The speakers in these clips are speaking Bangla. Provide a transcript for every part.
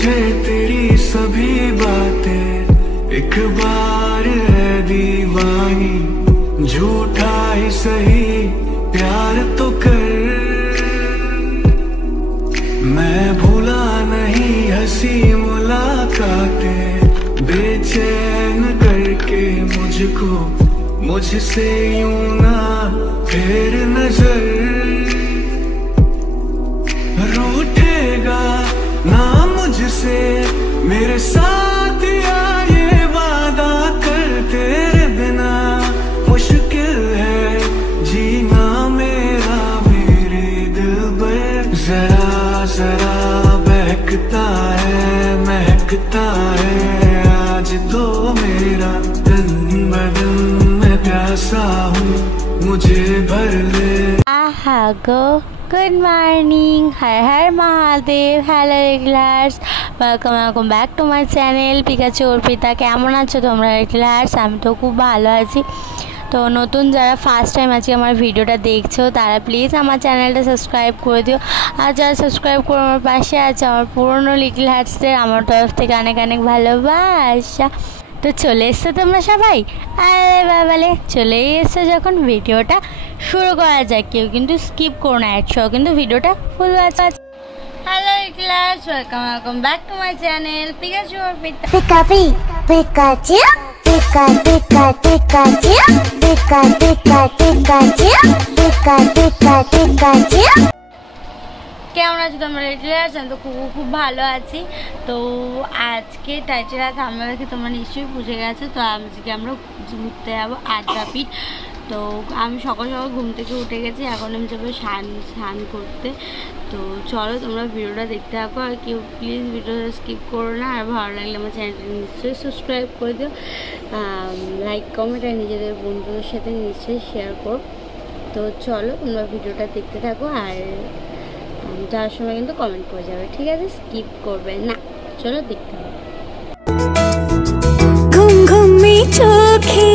मुझे तेरी सभी बातें, एक बार है दीवानी, झूठा ही सही प्यार तो कर। मैं भूला नहीं हंसी मुलाकातें, बेचैन करके मुझको मुझसे यूं ना फेर नजर। रूठेगा ना मुझसे मेरे साथ या ये वादा कर, तेरे बिना मुश्किल है जीना मेरा मेरे दिल पर। जरा जरा बहकता है महकता है आज तो मेरा दिन बदन, मैं प्यासा हूँ मुझे भर ले। आहा गो good morning, Har Har Mahadev. Hello regulars, welcome back to my channel Pikachu Arpita. কেমন আছো তোমরা রেগুলার্স? আমি তো খুব ভালো আছি। তো নতুন যারা ফার্স্ট টাইম আজকে আমার ভিডিওটা দেখছো তারা প্লিজ আমার চ্যানেলটা সাবস্ক্রাইব করে দিও। আর যারা সাবস্ক্রাইব করে আমার পাশে আছে, আমার পুরনো লিটল হার্টসদের আমার তরফ থেকে অনেক অনেক ভালোবাসা। তো চলে এসছো তোমরা সবাই? আরে বাবালে, চলেই এসছো যখন ভিডিওটা শুরু করা যাক। কেউ কিন্তু স্কিপ করো না, একশো কিন্তু ভিডিওটা ফুল আছে। Hello class, welcome back to my channel Pikachu Arpita. Pikachu Pikachu Pikachu Pikachu. কেমন আছো তোমরা রেগুলার্স? আমি তো খুব ভালো আছি। তো আজকে টাইটেল আর থাম্বনেল দেখে তোমরা নিশ্চয়ই বুঝে গেছো। তো আজকে আমরা ঘুরতে যাবো আদ্যাপীঠ। তো আমি সকাল সকাল ঘুম থেকে উঠে গেছি, এখন আমি যাবো স্নান করতে। তো চলো তোমরা ভিডিওটা দেখতে থাকো, আর কেউ প্লিজ ভিডিওটা স্কিপ করো না। আর ভালো লাগলে আমার চ্যানেলটা নিশ্চয়ই সাবস্ক্রাইব করে দিও, লাইক কমেন্ট আর নিজেদের বন্ধুদের সাথে নিশ্চয়ই শেয়ার করো। তো চলো তোমরা ভিডিওটা দেখতে থাকো, আর যাওয়ার সময় কিন্তু কমেন্ট করে যাবে, ঠিক আছে? স্কিপ করবে না, চলো দেখতে হবে। ঘুম ঘুমে চোখে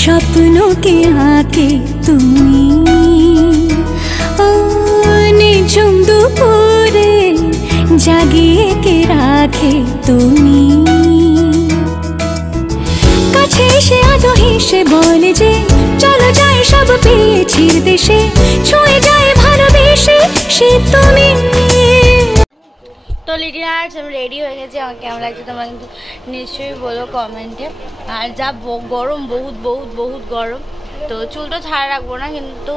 স্বপ্নকে আঁকে তুমি, নিঝুম দুপুরে জাগিয়ে কে রাখে তুমি। কাছে এসে আদো হেসে বলে যে চলো যাই সব পেয়েছি দেশে, ছুঁয়ে যায় ভালোবেসে সে তুমি। তো লিটল হার্টস আমি রেডি হয়ে গেছি, আমার কেমন লাগছে তোমরা কিন্তু নিশ্চয়ই বলো কমেন্টে। আর যা গরম, বহুত বহুত বহুত গরম। তো চুল তো ছাড়া রাখবো না, কিন্তু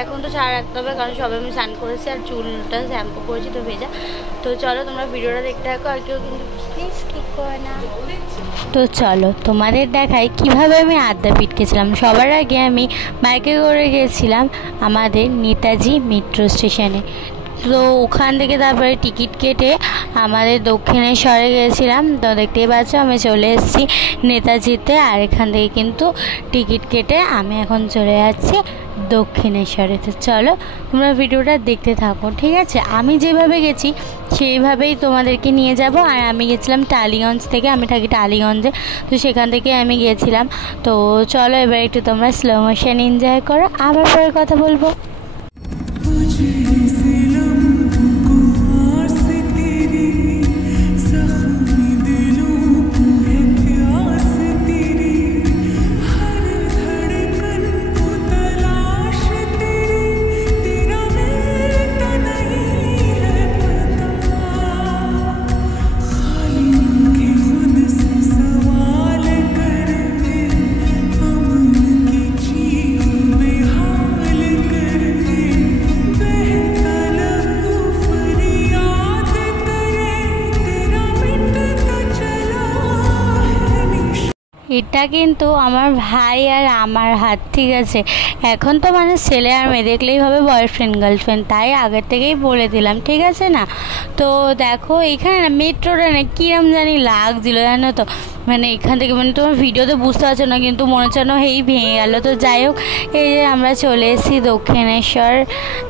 এখন তো ছাড়া রাখতে হবে, কারণ সবে আমি স্নান করেছি আর চুলটা শ্যাম্পু করেছি তো ভেজা। তো চলো তোমরা ভিডিওটা দেখতে থাকো, আর কেউ কিন্তু প্লিজ স্কিপ করে না। তো চলো তোমাদের দেখাই কিভাবে আমি আদ্যাপীঠ গেছিলাম। সবার আগে আমি বাইকে করে গেছিলাম আমাদের নেতাজি মেট্রো স্টেশনে। তো ওখান থেকে তারপরে টিকিট কেটে আমাদের দক্ষিণেশ্বরে গেছিলাম। তো দেখতেই পাচ্ছ আমি চলে এসেছি নেতাজিতে, আর এখান থেকে কিন্তু টিকিট কেটে আমি এখন চলে যাচ্ছি দক্ষিণেশ্বরে। তো চলো তোমরা ভিডিওটা দেখতে থাকো, ঠিক আছে? আমি যেভাবে গেছি সেইভাবেই তোমাদেরকে নিয়ে যাব। আর আমি গেছিলাম টালিগঞ্জ থেকে, আমি থাকি টালিগঞ্জে, তো সেখান থেকে আমি গেছিলাম। তো চলো এবার একটু তোমরা স্লো মোশন এনজয় করো, আবার পরে কথা বলবো। এটা কিন্তু আমার ভাই আর আমার হাত, ঠিক আছে? এখন তো মানে ছেলে আর মেয়ে দেখলেই হবে বয়ফ্রেন্ড গার্লফ্রেন্ড, তাই আগের থেকেই বলে দিলাম, ঠিক আছে না? তো দেখো এখানে না মেট্রোটা না কীরকম জানি লাগছিল, জানো তো? মানে এখান থেকে মানে তোমার ভিডিওতে বুঝতে পারছো না, কিন্তু মনে হচ্ছে না এই ভেঙে গেল। তো যাই হোক, এই যে আমরা চলে এসেছি দক্ষিণেশ্বর।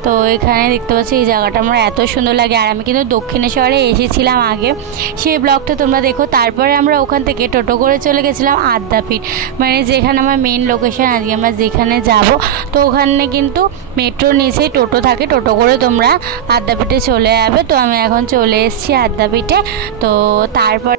তো এখানে দেখতে পাচ্ছি এই জায়গাটা আমার এত সুন্দর লাগে। আর আমি কিন্তু দক্ষিণেশ্বরে এসেছিলাম আগে, সেই ব্লগটা তোমরা দেখো। তারপরে আমরা ওখান থেকে টোটো করে চলে গেছিলাম আদ্যাপীঠ, মানে যেখানে আমার মেন লোকেশন আজকে আমরা যেখানে যাব। তো ওখানে কিন্তু মেট্রো নিচে টোটো থাকে, টোটো করে তোমরা আদ্যাপীঠে চলে যাবে। তো আমি এখন চলে এসেছি আদ্যাপীঠে। তো তারপর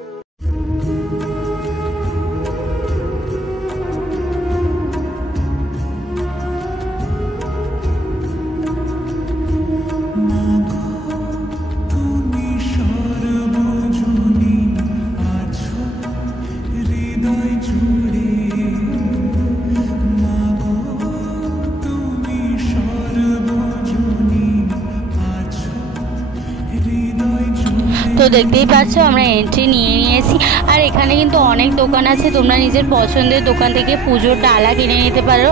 তো দেখতেই পাচ্ছ আমরা এন্ট্রি নিয়ে নিয়েছি। আর এখানে কিন্তু অনেক দোকান আছে, তোমরা নিজের পছন্দের দোকান থেকে পুজোর ডালা কিনে নিতে পারো।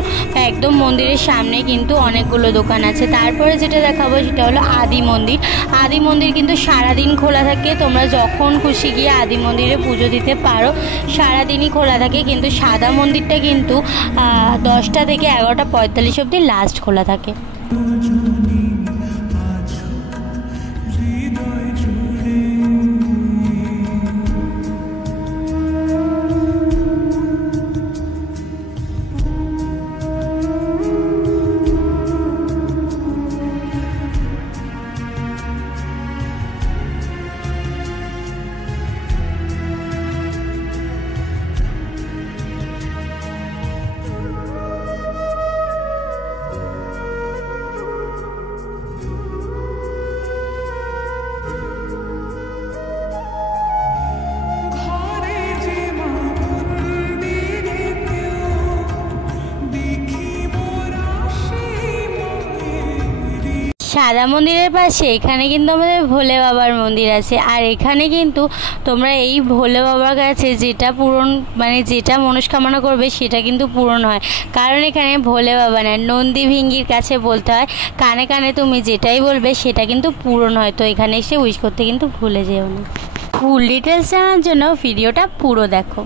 একদম মন্দিরের সামনে কিন্তু অনেকগুলো দোকান আছে। তারপরে যেটা দেখাবো সেটা হলো আদি মন্দির। আদি মন্দির কিন্তু সারাদিন খোলা থাকে, তোমরা যখন খুশি গিয়ে আদি মন্দিরে পুজো দিতে পারো, সারাদিনই খোলা থাকে। কিন্তু সাদা মন্দিরটা কিন্তু 10টা থেকে 11:45 অবধি লাস্ট খোলা থাকে। সাদা মন্দিরের পাশে এখানে কিন্তু আমাদের ভোলে বাবার মন্দির আছে। আর এখানে কিন্তু তোমরা এই ভোলে বাবার কাছে যেটা পূরণ মানে যেটা মনস্কামনা করবে সেটা কিন্তু পূরণ হয়। কারণ এখানে ভোলে বাবা না, নন্দী ভিঙ্গির কাছে বলতে হয়, কানে কানে তুমি যেটাই বলবে সেটা কিন্তু পূরণ হয়। তো এখানে এসে উইশ করতে কিন্তু ভুলে যেও না। ফুল ডিটেলস জানার জন্য ভিডিওটা পুরো দেখো।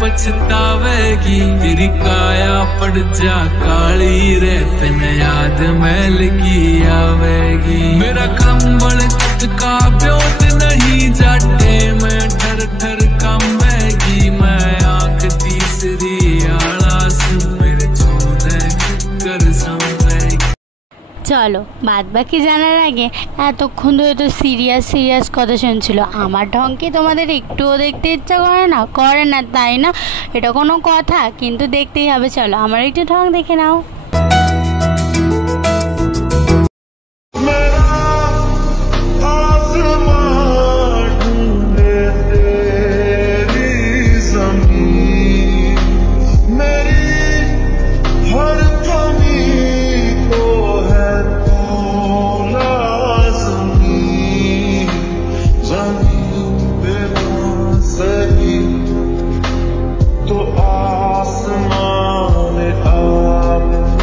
पछतावेगी तेरी काया पड़ जा काली रे, तेन याद मैल की आवेगी। मेरा कंबल का प्योत नहीं जाटे मैं ठर ठर कमेगी। मैं आंख तीसरी आला से मेरे छोड़े कर समझेगी। চলো বাদ বাকি জানার আগে এতক্ষণ ধরে তো সিরিয়াস কথা শুনছিল, আমার ঢংকে তোমাদের একটুও দেখতে ইচ্ছা করে না তাই না? এটা কোনো কথা? কিন্তু দেখতেই হবে। চলো আমার একটু ঢং দেখে নাও। तो आसमान आप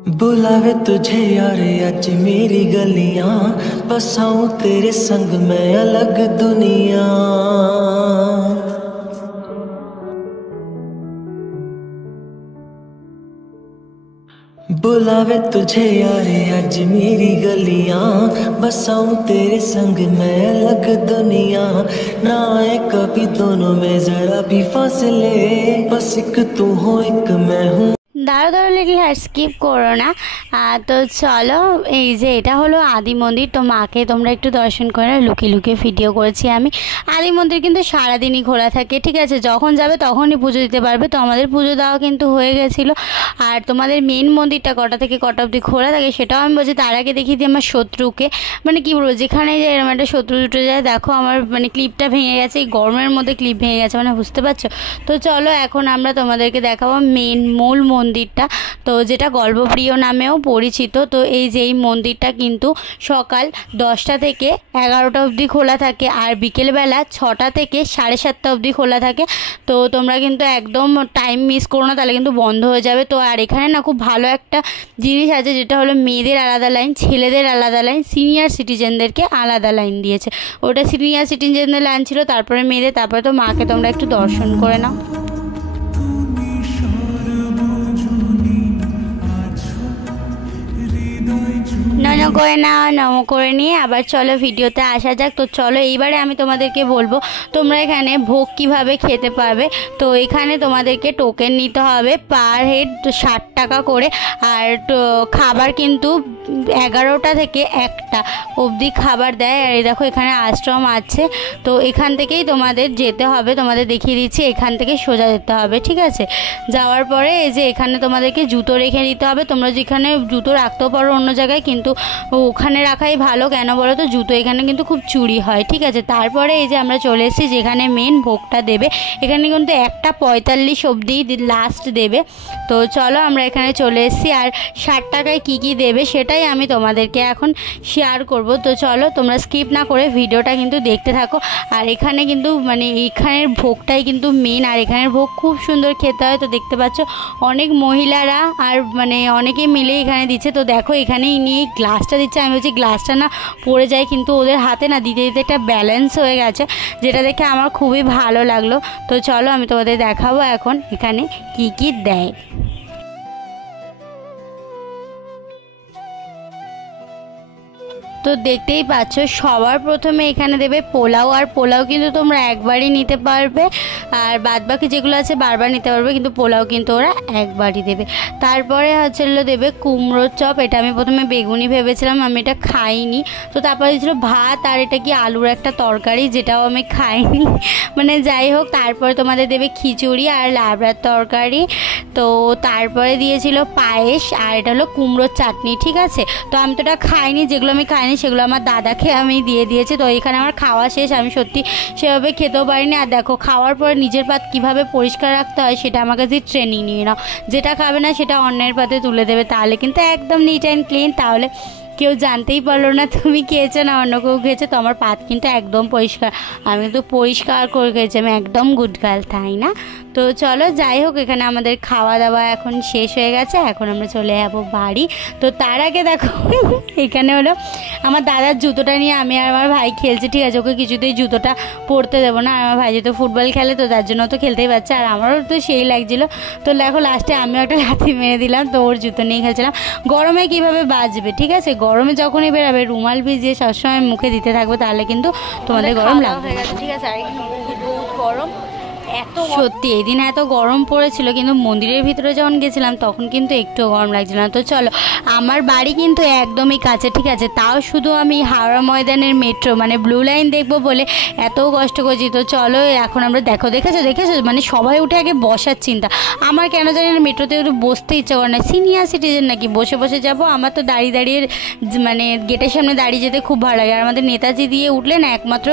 बुलावे तुझे यार आज मेरी गलियां, बसाऊं तेरे संग मैं अलग दुनिया। बुलावे तुझे यार आज मेरी गलियां, बसाऊं तेरे संग मैं अलग दुनिया। ना आए कभी दोनों में जरा भी फासले, बस एक तू हो एक मैं हूँ। दाঁড়ো দাঁড়ো লিটল হার্ট, স্কিপ করো না। তো চলো, এই যে এটা হলো আদি মন্দির। তো মাকে তোমরা একটু দর্শন করে না, লুকিয়ে লুকিয়ে ভিডিও করেছি আমি। আদি মন্দির কিন্তু সারাদিনই খোলা থাকে, ঠিক আছে, যখন যাবে তখনই পুজো দিতে পারবে। তো আমাদের পুজো দেওয়া কিন্তু হয়ে গেছিলো। আর তোমাদের মেন মন্দিরটা কটা থেকে কটা অবধি খোলা থাকে সেটাও আমি বলছি। তার আগে দেখিয়ে দিই আমার শত্রুকে, মানে কী বলবো, যেখানে যে এরকম একটা শত্রু জুটে যায়। দেখো আমার মানে ক্লিপটা ভেঙে গেছে, এই গরমের মধ্যে ক্লিপ ভেঙে গেছে, মানে বুঝতে পারছো। তো চলো এখন আমরা তোমাদেরকে দেখাবো মূল মন্দিরটা, তো যেটা গল্পপ্রিয় নামেও পরিচিত। তো এই যে এই মন্দিরটা কিন্তু সকাল 10টা থেকে 11টা অবধি খোলা থাকে, আর বিকেলবেলা 6টা থেকে 7:30 অবধি খোলা থাকে। তো তোমরা কিন্তু একদম টাইম মিস করো না, তাহলে কিন্তু বন্ধ হয়ে যাবে। তো আর এখানে না খুব ভালো একটা জিনিস আছে, যেটা হলো মেয়েদের আলাদা লাইন, ছেলেদের আলাদা লাইন, সিনিয়র সিটিজেনদেরকে আলাদা লাইন দিয়েছে। ওটা সিনিয়র সিটিজেনদের লাইন ছিল, তারপরে মেয়েদের, তারপরে তো মাকে তোমরা একটু দর্শন করে নাও। নম করে নাও, নম করে নিয়ে আবার চলো ভিডিওতে আসা যাক। তো চলো এইবারে আমি তোমাদেরকে বলবো তোমরা এখানে ভোগ কিভাবে খেতে পারবে। তো এখানে তোমাদেরকে টোকেন নিতে হবে, পার হেড 60 টাকা করে। আর খাবার কিন্তু 11টা থেকে 1টা অবধি খাবার দেয়। আর এই দেখো এখানে আশ্রম আছে, তো এখান থেকেই তোমাদের যেতে হবে। তোমাদের দেখিয়ে দিচ্ছি, এখান থেকে সোজা যেতে হবে, ঠিক আছে। যাওয়ার পরে এই যে এখানে তোমাদেরকে জুতো রেখে দিতে হবে। তোমরা যেখানে জুতো রাখতেও পারো অন্য জায়গায়, কিন্তু ওখানে রাখাই ভালো। কেন বলো তো, জুতো এখানে কিন্তু খুব চুরি হয়, ঠিক আছে। তারপরে এই যে আমরা চলে এসেছি যেখানে মেন ভোগটা দেবে। এখানে কিন্তু 1:45 অবধি লাস্ট দেবে। তো চলো আমরা এখানে চলে এসেছি। আর 60 টাকায় কী কী দেবে সেটাই আমি তোমাদেরকে এখন শেয়ার করব। তো চলো তোমরা স্কিপ না করে ভিডিওটা কিন্তু দেখতে থাকো। আর এখানে কিন্তু মানে এখানের ভোগটাই কিন্তু মেন, আর এখানের ভোগ খুব সুন্দর খেতে হয়। তো দেখতে পাচ্ছ অনেক মহিলারা আর মানে অনেকে মিলে এখানে দিচ্ছে। তো দেখো এখানেই নিয়ে গ্লাসটা দিচ্ছে। আমি বলছি গ্লাসটা না পড়ে যায়, কিন্তু ওদের হাতে না দিতে দিতে একটা ব্যালেন্স হয়ে গেছে, যেটা দেখে আমার খুবই ভালো লাগলো। তো চলো আমি তোমাদের দেখাবো এখন এখানে কি কি দেয়। তো দেখতেই পাচ্ছ সবার প্রথমে এখানে দেবে পোলাও। আর পোলাও কিন্তু তোমরা একবারই নিতে পারবে, আর বাদবাকি যেগুলো আছে বারবার নিতে পারবে, কিন্তু পোলাও কিন্তু ওরা একবারই দেবে। তারপরে হচ্ছে দেবে কুমড়োর চপ। এটা আমি প্রথমে বেগুনি ভেবেছিলাম, আমি এটা খাইনি। তো তারপরে দিয়েছিল ভাত, আর এটা কি আলুর একটা তরকারি, যেটাও আমি খাইনি, মানে যাই হোক। তারপরে তোমাদের দেবে খিচুড়ি আর লাবড়ার তরকারি। তো তারপরে দিয়েছিল পায়েস, আর এটা হলো কুমড়োর চাটনি, ঠিক আছে। তো আমি তো এটা খাইনি, যেগুলো আমি খাইনি সেগুলো আমার দাদাকে আমি দিয়ে দিয়েছি। তো এখানে আমার খাওয়া শেষ, আমি সত্যি সেভাবে খেতেও পারিনি। আর দেখো খাওয়ার পর নিজের পাত কীভাবে পরিষ্কার রাখতে হয় সেটা আমার কাছে ট্রেনিং নিয়ে নাও। যেটা খাবে না সেটা অন্যের পাতে তুলে দেবে, তাহলে কিন্তু একদম নিট অ্যান্ড ক্লিন, তাহলে কেউ জানতেই পারলো না তুমি খেয়েছো না অন্য কেউ খেয়েছো। তো আমার পাত কিন্তু একদম পরিষ্কার, আমি কিন্তু পরিষ্কার করে খেয়েছি, আমি একদম গুড গার্ল, তাই না। তো চলো যাই হোক, এখানে আমাদের খাওয়া দাওয়া এখন শেষ হয়ে গেছে, এখন আমরা চলে যাবো বাড়ি। তো তার আগে দেখো এখানে হলো আমার দাদার জুতোটা নিয়ে আমি আর আমার ভাই খেলছি, ঠিক আছে। ওকে কিছুতেই জুতোটা পরতে দেবো না, আর আমার ভাই যেহেতু ফুটবল খেলে তো তার জন্য তো খেলতেই পারছে, আর আমারও তো সেই লাগছিলো। তো দেখো লাস্টে আমিও একটা লাথি মেরে দিলাম, তো ওর জুতো নিয়ে খেলছিলাম। গরমে কীভাবে বাঁচবে, ঠিক আছে, গরমে যখনই বেরোবে রুমাল ভিজিয়ে সবসময় মুখে দিতে থাকবে, তাহলে কিন্তু তোমাদের গরম লাগবে, ঠিক আছে। আর এখানে বহুত গরম, এত সত্যি এই দিন এত গরম পড়েছিল, কিন্তু মন্দিরের ভিতরে যখন গেছিলাম তখন কিন্তু একটু গরম লাগছিল না। তো চলো, আমার বাড়ি কিন্তু একদমই কাছে, ঠিক আছে, তাও শুধু আমি হাওড়া ময়দানের মেট্রো মানে ব্লু লাইন দেখবো বলে এত কষ্ট করছি। তো চলো এখন আমরা দেখেছো মানে সবাই উঠে আগে বসার চিন্তা, আমার কেন জানি না মেট্রোতে একটু বসতে ইচ্ছা করে না। সিনিয়র সিটিজেন নাকি বসে বসে যাবো, আমার তো দাঁড়িয়ে মানে গেটের সামনে দাঁড়িয়ে যেতে খুব ভালো লাগে। আর আমাদের নেতাজি দিয়ে উঠলে না একমাত্র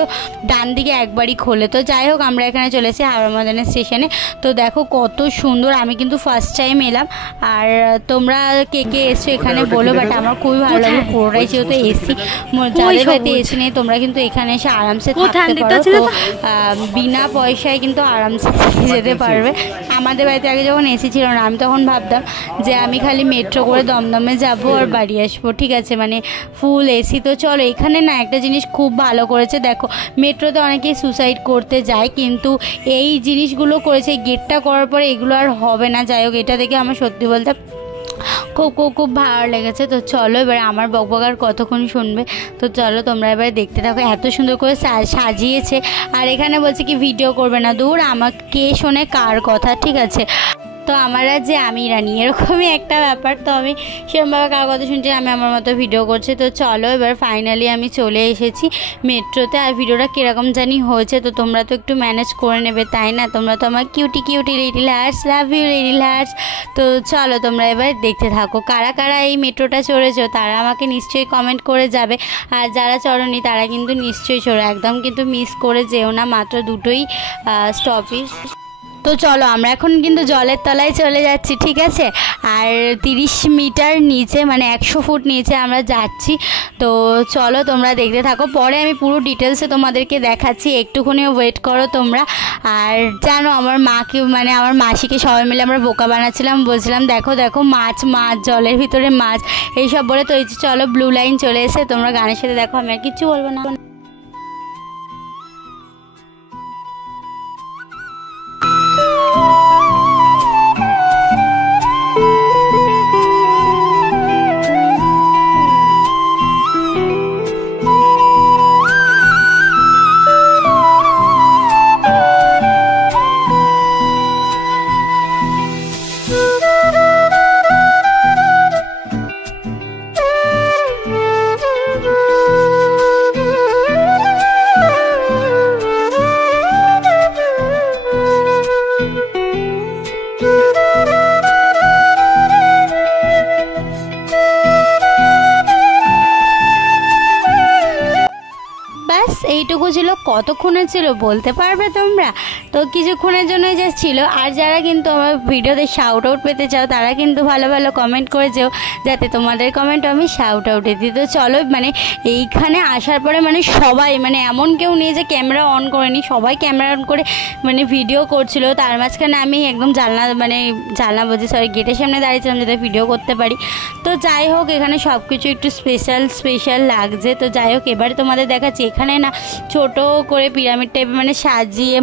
ডান দিকে একবারই খোলে। তো যাই হোক আমরা এখানে চলে এসেছি হাওড়া বড়মদনা স্টেশনে। তো দেখো কত সুন্দর, আমি কিন্তু ফার্স্ট টাইম এলাম। আর তোমরা কে কে এসছো এখানে বলো, বাট আমার খুবই ভালো লাগলো পুরোটাই যেহেতু এসি। যাদের বাড়িতে এসি নেই তোমরা কিন্তু এখানে এসে আরামসে থাকতে পারো, তো বিনা পয়সায় কিন্তু আরামসে যেতে পারবে। আমাদের বাড়িতে আগে যখন এসি ছিল না, আমি তখন ভাবতাম যে আমি খালি মেট্রো করে দমদমে যাবো আর বাড়ি আসবো, ঠিক আছে, মানে ফুল এসি। তো চলো এখানে না একটা জিনিস খুব ভালো করেছে, দেখো মেট্রোতে অনেকেই সুসাইড করতে যায়, কিন্তু এই জিনিসগুলো করেছে, গেটটা করার পরে এগুলো আর হবে না। যাই হোক, এটা দেখে আমার সত্যি বলতে খুব খুব খুব ভালো লেগেছে। তো চলো এবার আমার বকবকার কতক্ষণ শুনবে, তো চলো তোমরা এবার দেখতে থাকো। এত সুন্দর করে সাজিয়েছে, আর এখানে বলছে কি ভিডিও করবে না, দূর আমাকে কে শোনে কার কথা, ঠিক আছে। তো আমার যে আমি রানি এরকমই একটা ব্যাপার, তো আমি সেরকমভাবে কার কথা শুনছি, আমি আমার মতো ভিডিও করছি। তো চলো এবার ফাইনালি আমি চলে এসেছি মেট্রোতে। আর ভিডিওটা কীরকম জানি হয়েছে, তো তোমরা তো একটু ম্যানেজ করে নেবে, তাই না? তোমরা তো আমার cutie cutie little hearts, love you little hearts. তো চলো তোমরা এবার দেখতে থাকো, কারা কারা এই মেট্রোটা চড়েছো তারা আমাকে নিশ্চয়ই কমেন্ট করে যাবে, আর যারা চড়োনি তারা কিন্তু নিশ্চয়ই চড়ো, একদম কিন্তু মিস করে যেও না, মাত্র দুটোই স্টপেজ। তো চলো আমরা এখন কিন্তু জলের তলায় চলে যাচ্ছি, ঠিক আছে। আর 30 মিটার নিচে, মানে 100 ফুট নিচে আমরা যাচ্ছি। তো চলো তোমরা দেখতে থাকো, পরে আমি পুরো ডিটেলসে তোমাদেরকে দেখাচ্ছি, একটুখানিও ওয়েট করো তোমরা। আর জানো আমার মাকে, মানে আমার মাসিকে সবাই মিলে আমরা বোকা বানাচ্ছিলাম, বলছিলাম দেখো দেখো মাছ মাছ, জলের ভিতরে মাছ, এইসব বলে। তো চলো ব্লু লাইন চলে এসে তোমরা গানের সাথে দেখো, আমি আর কিচ্ছু বলবো না। এইটুকু ছিল, কতক্ষণের ছিল বলতে পারবে তোমরা? তো কিছুক্ষণের জন্যই যা ছিল। আর যারা কিন্তু আমার ভিডিওতে শাউট আউট পেতে চাও তারা কিন্তু ভালো ভালো কমেন্ট করে যেও, যাতে তোমাদের কমেন্ট আমি শাউট আউটে দিই। তো চলো মানে এইখানে আসার পরে মানে সবাই, মানে এমন কেউ নেই যে ক্যামেরা অন করেনি, সবাই ক্যামেরা অন করে মানে ভিডিও করছিল। তার মাঝখানে আমি একদম জানলা বলছি সরি গেটের সামনে দাঁড়িয়েছিলাম যাতে ভিডিও করতে পারি। তো যাই হোক এখানে সব কিছু একটু স্পেশাল লাগছে। তো যাই হোক এবারে তোমাদের দেখাচ্ছি, এখানে না ছোট করে পিরামিড টাইপের মানে সাজিয়ে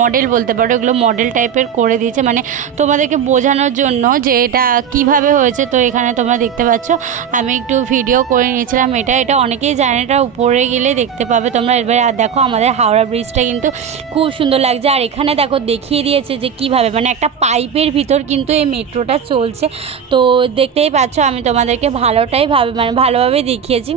মডেল বলতে পারো, এগুলো মডেল টাইপের করে দিয়েছে মানে তোমাদেরকে বোঝানোর জন্য যে এটা কিভাবে হয়েছে। তো এখানে তোমরা দেখতে পাচ্ছ আমি একটু ভিডিও করে নিয়েছিলাম, এটা অনেকেই জানে, এটা উপরে গেলে দেখতে পাবে তোমরা। এবারে আর দেখো আমাদের হাওড়া ব্রিজটা কিন্তু খুব সুন্দর লাগছে। আর এখানে দেখো দেখিয়ে দিয়েছে যে কিভাবে মানে একটা পাইপের ভিতর কিন্তু এই মেট্রোটা চলছে। তো দেখতেই পাচ্ছ আমি তোমাদেরকে ভালোভাবে দেখিয়েছি।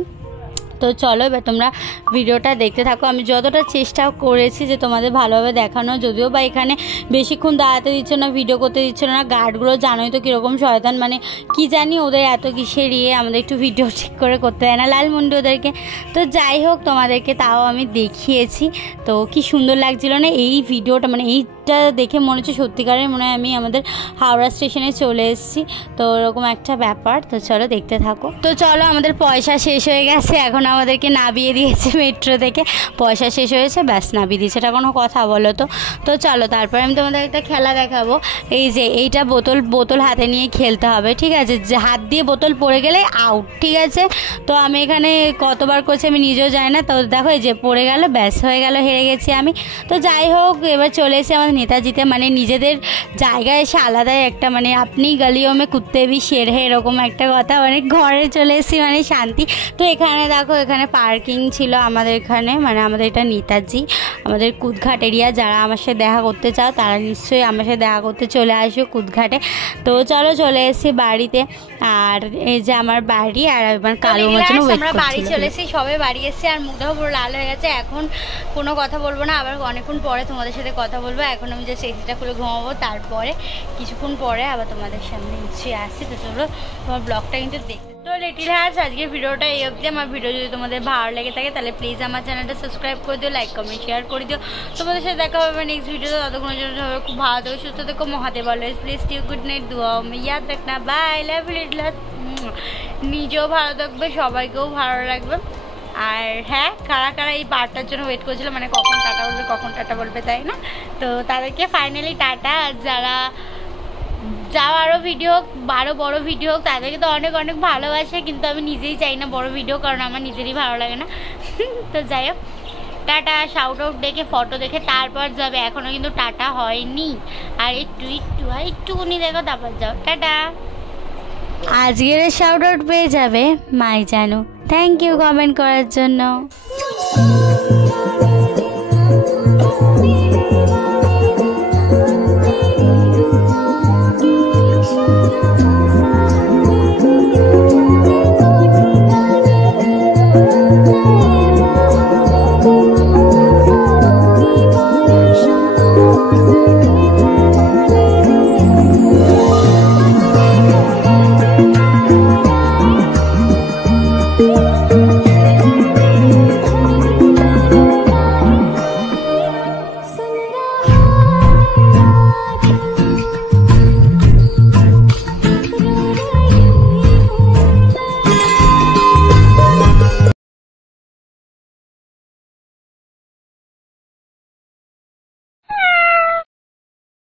তো চলো এবার তোমরা ভিডিওটা দেখতে থাকো। আমি যতটা চেষ্টা করেছি যে তোমাদের ভালোভাবে দেখানো, যদিও বা এখানে বেশিক্ষণ দাঁড়াতে দিচ্ছে না, ভিডিও করতে দিচ্ছে না। গার্ডগুলো জানোই তো কীরকম শয়তান, মানে কি জানি ওদের এত কিসের আমাদের একটু ভিডিও ঠিক করে করতে দেয় না, লালমুন্ডি ওদেরকে। তো যাই হোক তোমাদেরকে তাও আমি দেখিয়েছি। তো কি সুন্দর লাগছিল না এই ভিডিওটা, মানে এইটা দেখে মনে হচ্ছে সত্যিকারের মনে হয় আমি আমাদের হাওড়া স্টেশনে চলে এসেছি। তো এরকম একটা ব্যাপার। তো চলো দেখতে থাকো। তো চলো আমাদের পয়সা শেষ হয়ে গেছে, এখন আমাদেরকে নামিয়ে দিয়েছে মেট্রো থেকে, পয়সা শেষ হয়েছে ব্যাস নামিয়ে দিয়েছে, এটা কোনো কথা বলো তো? তো চলো তারপরে আমি তোমাদের একটা খেলা দেখাবো। এই যে এইটা বোতল হাতে নিয়ে খেলতে হবে, ঠিক আছে? যে হাত দিয়ে বোতল পড়ে গেলে আউট, ঠিক আছে? তো আমি এখানে কতবার করছি আমি নিজেও জানি না। তো দেখো এই যে পড়ে গেল, ব্যাস হয়ে গেল, হেরে গেছি আমি। তো যাই হোক এবার চলে এসে আমাদের নেতাজিতে, মানে নিজেদের জায়গায় এসে আলাদাই একটা মানে আপনি গলিও মে কুত্তে ভি শের হে এরকম একটা কথা, মানে ঘরে চলে এসেছি মানে শান্তি। তো এখানে দেখো এখানে পার্কিং ছিল আমাদের এখানে, মানে আমাদের এটা নেতাজি, আমাদের কুদঘাট এরিয়া। যারা আমার সাথে দেখা করতে চাও তারা নিশ্চয়ই আমার সাথে দেখা করতে চলে আসো কুদঘাটে। তো চলো চলে এসেছি বাড়িতে, আর এই যে আমার বাড়ি, আর আমার কালো মতন আমরা বাড়ি চলে এসেছি, সবে বাড়ি এসেছি, আর মুখটাও পুরো লাল হয়ে গেছে। এখন কোনো কথা বলবো না, আবার অনেকক্ষণ পরে তোমাদের সাথে কথা বলবো। এখন এখন আমি জাস্ট এসিটা খুলে ঘুমাবো, তারপরে কিছুক্ষণ পরে আবার তোমাদের সামনে নিশ্চয়ই আসছি। তো চলো তোমার ব্লগটা কিন্তু দেখতে। তো লিটিল হার্টস আজকের ভিডিওটা এই অবধি। আমার ভিডিও যদি তোমাদের ভালো লেগে থাকে তাহলে প্লিজ আমার চ্যানেলটা সাবস্ক্রাইব করে দিও, লাইক কমেন্ট শেয়ার করে দিও। তোমাদের সাথে দেখা হবে নেক্সট ভিডিওতে। ততক্ষণের জন্য সবাই খুব ভালো থেকো, সুস্থ থেকো, মহাদেব অলওয়েজ প্লিজ টিউ, গুড নাইট, দুয়া মে ইয়াদ রাখনা, bye, love you little hearts. নিজেও ভালো থাকবে, সবাইকেও ভালো লাগবে। আর হ্যাঁ, কারা কারা এই পার্টটার জন্য ওয়েট করছিল, মানে কখন টাটা বলবে তাই না, তো তাদেরকে ফাইনালি টাটা। আর যারা আরও ভিডিও আরও বড়ো ভিডিও হোক তাদেরকে তো অনেক অনেক ভালোবাসে, কিন্তু আমি নিজেই চাই না বড় ভিডিও, কারণ আমার নিজেরই ভালো লাগে না। তো যাই হোক, টাটা। শাউট আউট দেখে ফটো দেখে তারপর যাবে, এখনও কিন্তু টাটা হয়নি। আর একটুকুনি দেখো তারপর যাও, টাটা। আজকের শাউট আউট পেয়ে যাবে মাই জানু। থ্যাংক ইউ কমেন্ট করার জন্য। Thank you.